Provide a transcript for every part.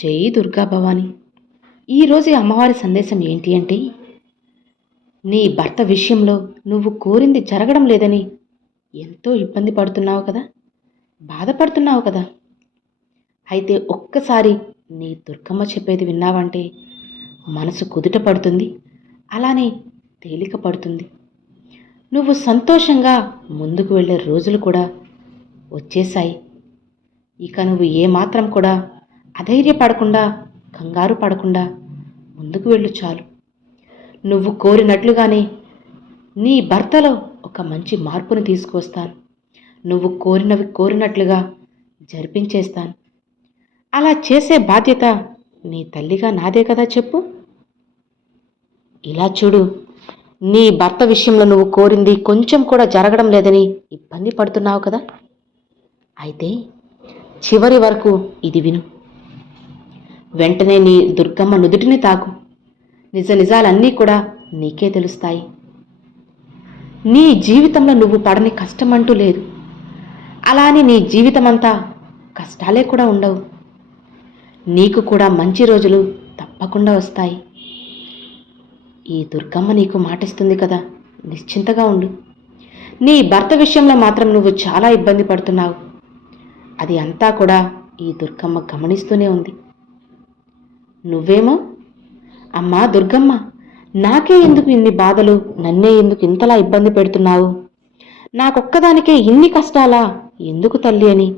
జై దుర్గా భవాని. ఈరోజు అమ్మవారి సందేశం ఏంటి అంటే, నీ భర్త విషయంలో నువ్వు కోరింది జరగడం లేదని ఎంతో ఇబ్బంది పడుతున్నావు కదా, బాధపడుతున్నావు కదా. అయితే ఒక్కసారి నీ దుర్గమ్మ చెప్పేది విన్నావంటే మనసు కుదుట పడుతుంది, అలానే తేలిక పడుతుంది. నువ్వు సంతోషంగా ముందుకు వెళ్ళే రోజులు కూడా వచ్చేశాయి. ఇక నువ్వు ఏమాత్రం కూడా అధైర్యపడకుండా, కంగారు పడకుండా ముందుకు వెళ్ళు చాలు. నువ్వు కోరినట్లుగానే నీ భర్తలో ఒక మంచి మార్పుని తీసుకొస్తాను. నువ్వు కోరినవి కోరినట్లుగా జరిపించేస్తాను. అలా చేసే బాధ్యత నీ తల్లిగా నాదే కదా చెప్పు. ఇలా చూడు, నీ భర్త విషయంలో నువ్వు కోరింది కొంచెం కూడా జరగడం లేదని ఇబ్బంది పడుతున్నావు కదా. అయితే చివరి వరకు ఇది విను. వెంటనే నీ దుర్గమ్మ నుదుటిని తాకు. నిజ నిజాలన్నీ కూడా నీకే తెలుస్తాయి. నీ జీవితంలో నువ్వు పడని కష్టమంటూ లేదు. అలానే నీ జీవితమంతా కష్టాలే కూడా ఉండవు. నీకు కూడా మంచి రోజులు తప్పకుండా వస్తాయి. ఈ దుర్గమ్మ నీకు మాటిస్తుంది కదా, నిశ్చింతగా ఉండు. నీ భర్త విషయంలో మాత్రం నువ్వు చాలా ఇబ్బంది పడుతున్నావు. అది అంతా కూడా ఈ దుర్గమ్మ గమనిస్తూనే ఉంది. నువ్వేమో, అమ్మా దుర్గమ్మ, నాకే ఎందుకు ఇన్ని బాధలు, నన్నే ఎందుకు ఇంతలా ఇబ్బంది పెడుతున్నావు, నాకొక్కదానికే ఇన్ని కష్టాలా, ఎందుకు తల్లి అని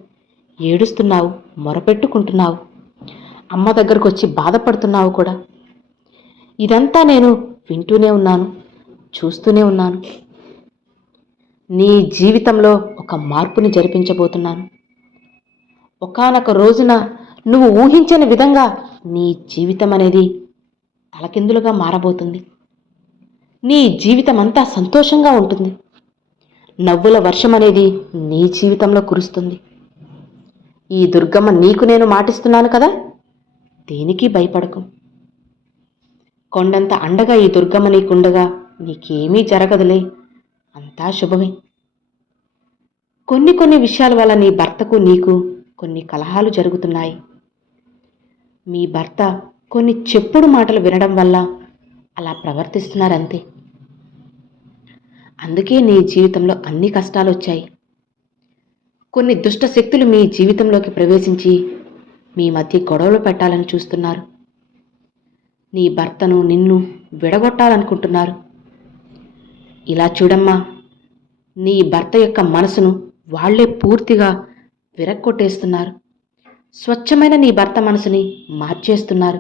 ఏడుస్తున్నావు, మొరపెట్టుకుంటున్నావు. అమ్మ దగ్గరకు వచ్చి బాధపడుతున్నావు కూడా. ఇదంతా నేను వింటూనే ఉన్నాను, చూస్తూనే ఉన్నాను. నీ జీవితంలో ఒక మార్పుని జరిపించబోతున్నాను. ఒకానొక రోజున నువ్వు ఊహించని విధంగా నీ జీవితం అనేది తలకిందులుగా మారబోతుంది. నీ జీవితం అంతా సంతోషంగా ఉంటుంది. నవ్వుల వర్షం అనేది నీ జీవితంలో కురుస్తుంది. ఈ దుర్గమ్మ నీకు నేను మాటిస్తున్నాను కదా, దేనికి భయపడకు. కొండంత అండగా ఈ దుర్గమ్మ నీకుండగా నీకేమీ జరగదులే, అంతా శుభమే. కొన్ని విషయాల వల్ల నీ భర్తకు నీకు కొన్ని కలహాలు జరుగుతున్నాయి. మీ భర్త కొన్ని చెప్పుడు మాటలు వినడం వల్ల అలా ప్రవర్తిస్తున్నారంతే. అందుకే నీ జీవితంలో అన్ని కష్టాలు వచ్చాయి. కొన్ని దుష్ట శక్తులు మీ జీవితంలోకి ప్రవేశించి మీ మధ్య గొడవలు పెట్టాలని చూస్తున్నారు. నీ భర్తను నిన్ను విడగొట్టాలనుకుంటున్నారు. ఇలా చూడమ్మా, నీ భర్త యొక్క మనసును వాళ్లే పూర్తిగా విరక్కొట్టేస్తున్నారు. స్వచ్ఛమైన నీ భర్త మనసుని మార్చేస్తున్నారు,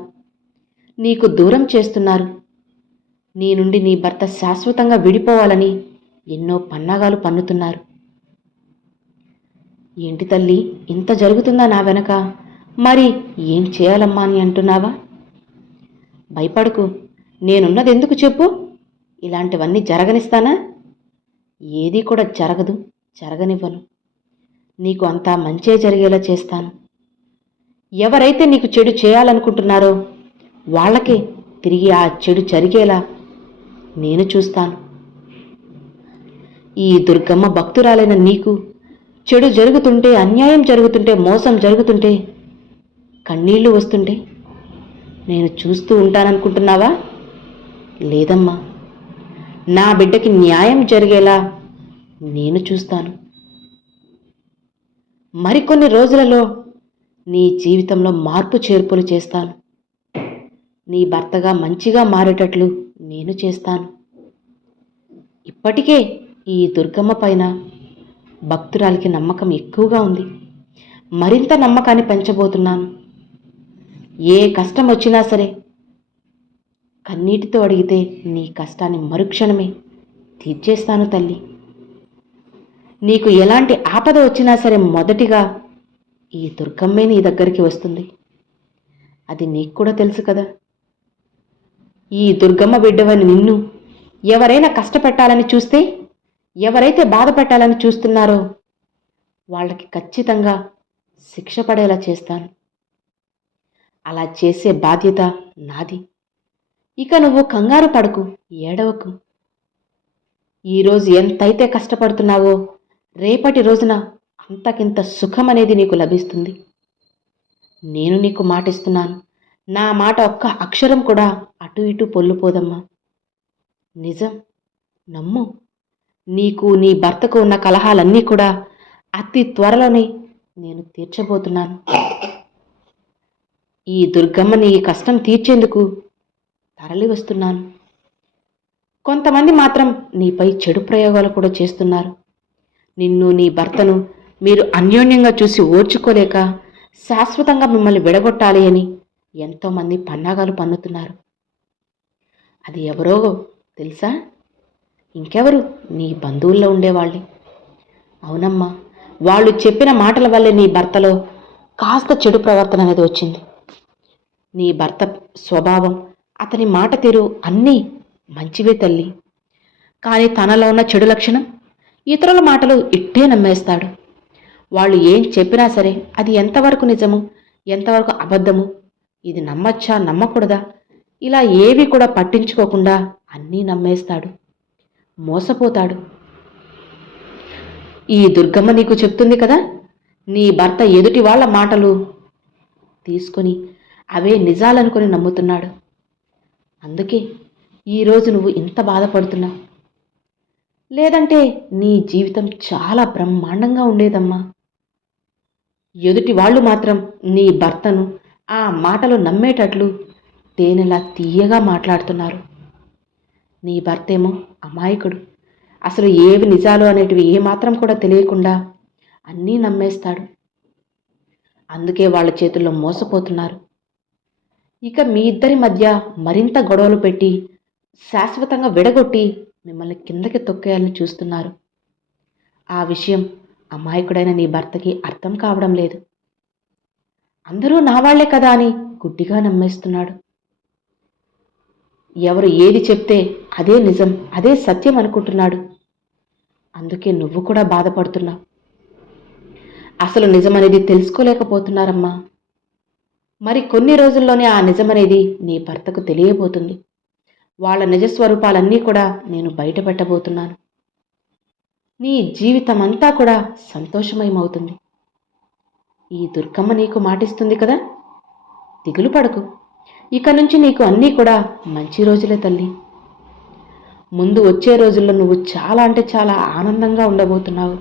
నీకు దూరం చేస్తున్నారు. నీ నుండి నీ భర్త శాశ్వతంగా విడిపోవాలని ఎన్నో పన్నాగాలు పన్నుతున్నారు. ఏంటి తల్లి, ఇంత జరుగుతుందా నా వెనక, మరి ఏం చేయాలమ్మా అని అంటున్నావా? భయపడకు, నేనున్నది ఎందుకు చెప్పు. ఇలాంటివన్నీ జరగనిస్తానా? ఏదీ కూడా జరగదు, జరగనివ్వను. నీకు అంతా మంచే జరిగేలా చేస్తాను. ఎవరైతే నీకు చెడు చేయాలనుకుంటున్నారో వాళ్ళకే తిరిగి ఆ చెడు జరిగేలా నేను చూస్తాను. ఈ దుర్గమ్మ భక్తురాలైన నీకు చెడు జరుగుతుంటే, అన్యాయం జరుగుతుంటే, మోసం జరుగుతుంటే, కన్నీళ్లు వస్తుంటే నేను చూస్తూ ఉంటాననుకుంటున్నావా? లేదమ్మా, నా బిడ్డకి న్యాయం జరిగేలా నేను చూస్తాను. మరికొన్ని రోజులలో నీ జీవితంలో మార్పు చేర్పులు చేస్తాను. నీ భర్తగా మంచిగా మారేటట్లు నేను చేస్తాను. ఇప్పటికే ఈ దుర్గమ్మ పైన భక్తురాలికి నమ్మకం ఎక్కువగా ఉంది. మరింత నమ్మకాన్ని పెంచబోతున్నాను. ఏ కష్టం వచ్చినా సరే కన్నీటితో అడిగితే నీ కష్టాన్ని మరుక్షణమే తీర్చేస్తాను తల్లి. నీకు ఎలాంటి ఆపద వచ్చినా సరే మొదటిగా ఈ దుర్గమ్మే నీ దగ్గరికి వస్తుంది. అది నీకు కూడా తెలుసు కదా. ఈ దుర్గమ్మ బిడ్డవని నిన్ను ఎవరైనా కష్టపెట్టాలని చూస్తే, ఎవరైతే బాధ పెట్టాలని చూస్తున్నారో వాళ్ళకి ఖచ్చితంగా శిక్ష పడేలా చేస్తాను. అలా చేసే బాధ్యత నాది. ఇక నువ్వు కంగారు పడకు, ఏడవకు. ఈరోజు ఎంతైతే కష్టపడుతున్నావో రేపటి రోజున అంతకింత సుఖం అనేది నీకు లభిస్తుంది. నేను నీకు మాటిస్తున్నాను. నా మాట ఒక్క అక్షరం కూడా అటు ఇటు పొల్లుపోదమ్మా. నిజం, నమ్ము. నీకు నీ భర్తకు ఉన్న కలహాలన్నీ కూడా అతి త్వరలోనే నేను తీర్చబోతున్నాను. ఈ దుర్గమ్మని ఈ కష్టం తీర్చేందుకు తరలి వస్తున్నాను. కొంతమంది మాత్రం నీపై చెడు ప్రయోగాలు కూడా చేస్తున్నారు. నిన్ను నీ భర్తను మీరు అన్యోన్యంగా చూసి ఓర్చుకోలేక శాశ్వతంగా మిమ్మల్ని విడగొట్టాలి అని ఎంతోమంది పన్నాగాలు పన్నుతున్నారు. అది ఎవరో తెలుసా? ఇంకెవరు? నీ బంధువుల్లో ఉండేవాళ్ళే. అవునమ్మా, వాళ్ళు చెప్పిన మాటల వల్లే నీ భర్తలో కాస్త చెడు ప్రవర్తన అనేది వచ్చింది. నీ భర్త స్వభావం, అతని మాట తీరు అన్నీ మంచివే తల్లి. కానీ తనలో ఉన్న చెడు లక్షణం ఇతరుల మాటలు ఇట్టే నమ్మేస్తాడు. వాళ్ళు ఏం చెప్పినా సరే అది ఎంతవరకు నిజము, ఎంతవరకు అబద్ధము, ఇది నమ్మచ్చా నమ్మకూడదా, ఇలా ఏవి కూడా పట్టించుకోకుండా అన్నీ నమ్మేస్తాడు, మోసపోతాడు. ఈ దుర్గమ్మ నీకు చెప్తుంది కదా, నీ భర్త ఎదుటి వాళ్ళ మాటలు తీసుకొని అవే నిజాలనుకొని నమ్ముతున్నాడు. అందుకే ఈరోజు నువ్వు ఇంత బాధపడుతున్నావు. లేదంటే నీ జీవితం చాలా బ్రహ్మాండంగా ఉండేదమ్మా. ఎదుటి వాళ్ళు మాత్రం నీ భర్తను ఆ మాటలు నమ్మేటట్లు తేనెలా తీయగా మాట్లాడుతున్నారు. నీ భర్తేమో అమాయకుడు, అసలు ఏవి నిజాలు అనేటివి ఏమాత్రం కూడా తెలియకుండా అన్నీ నమ్మేస్తాడు. అందుకే వాళ్ళ చేతుల్లో మోసపోతున్నారు. ఇక మీ ఇద్దరి మధ్య మరింత గొడవలు పెట్టి శాశ్వతంగా విడగొట్టి మిమ్మల్ని కిందకి తొక్కేయాలని చూస్తున్నారు. ఆ విషయం అమాయకుడైన నీ భర్తకి అర్థం కావడం లేదు. అందరూ నా వాళ్లే కదా అని గుడ్డిగా నమ్మేస్తున్నాడు. ఎవరు ఏది చెప్తే అదే నిజం, అదే సత్యం అనుకుంటున్నాడు. అందుకే నువ్వు కూడా బాధపడుతున్నావు. అసలు నిజమనేది తెలుసుకోలేకపోతున్నారమ్మా. మరి కొన్ని రోజుల్లోనే ఆ నిజమనేది నీ భర్తకు తెలియబోతుంది. వాళ్ళ నిజస్వరూపాలన్నీ కూడా నేను బయటపెట్టబోతున్నాను. నీ జీవితం అంతా కూడా సంతోషమయమవుతుంది. ఈ దుర్గమ్మ నీకు మాటిస్తుంది కదా, దిగులు పడకు. ఇక నుంచి నీకు అన్నీ కూడా మంచి రోజులే తల్లి. ముందు వచ్చే రోజుల్లో నువ్వు చాలా అంటే చాలా ఆనందంగా ఉండబోతున్నావు.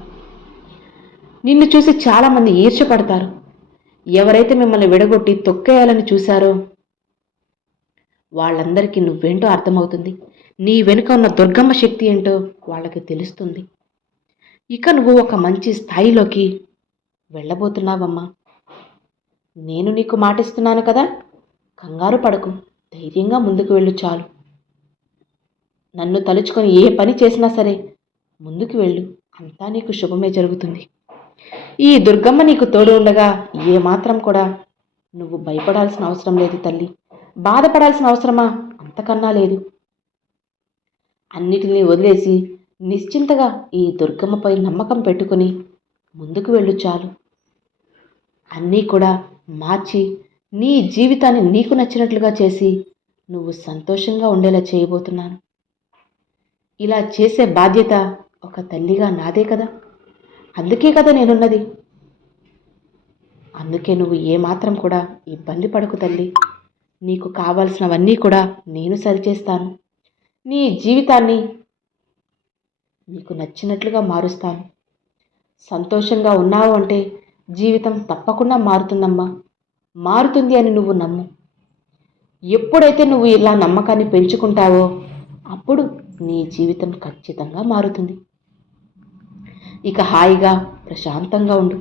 నిన్ను చూసి చాలామంది ఈర్ష్యపడతారు. ఎవరైతే మిమ్మల్ని విడగొట్టి తొక్కేయాలని చూశారో వాళ్ళందరికీ నువ్వేంటో అర్థమవుతుంది. నీ వెనుక ఉన్న దుర్గమ్మ శక్తి ఏంటో వాళ్ళకి తెలుస్తుంది. ఇక నువ్వు ఒక మంచి స్థాయిలోకి వెళ్ళబోతున్నావమ్మా. నేను నీకు మాటిస్తున్నాను కదా, కంగారు పడకు, ధైర్యంగా ముందుకు వెళ్ళు చాలు. నన్ను తలుచుకొని ఏ పని చేసినా సరే ముందుకు వెళ్ళు, అంతా నీకు శుభమే జరుగుతుంది. ఈ దుర్గమ్మ నీకు తోడు ఉండగా ఏమాత్రం కూడా నువ్వు భయపడాల్సిన అవసరం లేదు తల్లి. బాధపడాల్సిన అవసరమా? అంతకన్నా లేదు. అన్నిటినీ వదిలేసి నిశ్చింతగా ఈ దుర్గమ్మపై నమ్మకం పెట్టుకుని ముందుకు వెళ్ళు చాలు. అన్నీ కూడా మార్చి నీ జీవితాన్ని నీకు నచ్చినట్లుగా చేసి నువ్వు సంతోషంగా ఉండేలా చేయబోతున్నాను. ఇలా చేసే బాధ్యత ఒక తల్లిగా నాదే కదా, అందుకే కదా నేనున్నది. అందుకే నువ్వు ఏమాత్రం కూడా ఇబ్బంది పడకు తల్లి. నీకు కావాల్సినవన్నీ కూడా నేను సరిచేస్తాను. నీ జీవితాన్ని నీకు నచ్చినట్లుగా మారుస్తాను. సంతోషంగా ఉన్నావు అంటే జీవితం తప్పకుండా మారుతుందమ్మా. మారుతుంది అని నువ్వు నమ్ము. ఎప్పుడైతే నువ్వు ఇలా నమ్మకాన్ని పెంచుకుంటావో అప్పుడు నీ జీవితం ఖచ్చితంగా మారుతుంది. ఇక హాయిగా ప్రశాంతంగా ఉండు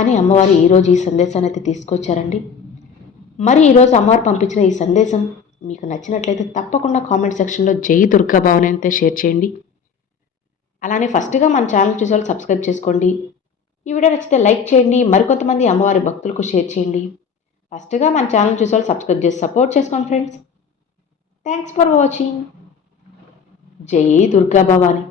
అని అమ్మవారు ఈరోజు ఈ సందేశాన్ని అయితే తీసుకొచ్చారండి. మరి ఈరోజు అమ్మవారు పంపించిన ఈ సందేశం మీకు నచ్చినట్లయితే తప్పకుండా కామెంట్ సెక్షన్లో జై దుర్గా భవాని అయితే షేర్ చేయండి. అలానే ఫస్ట్గా మన ఛానల్ చూసే వాళ్ళు సబ్స్క్రైబ్ చేసుకోండి. ఈ వీడియో నచ్చితే లైక్ చేయండి, మరికొంతమంది అమ్మవారి భక్తులకు షేర్ చేయండి. ఫస్ట్గా మన ఛానల్ చూసే వాళ్ళు సబ్స్క్రైబ్ చేసి సపోర్ట్ చేసుకోండి ఫ్రెండ్స్. Thanks for watching. జై దుర్గా భవాని.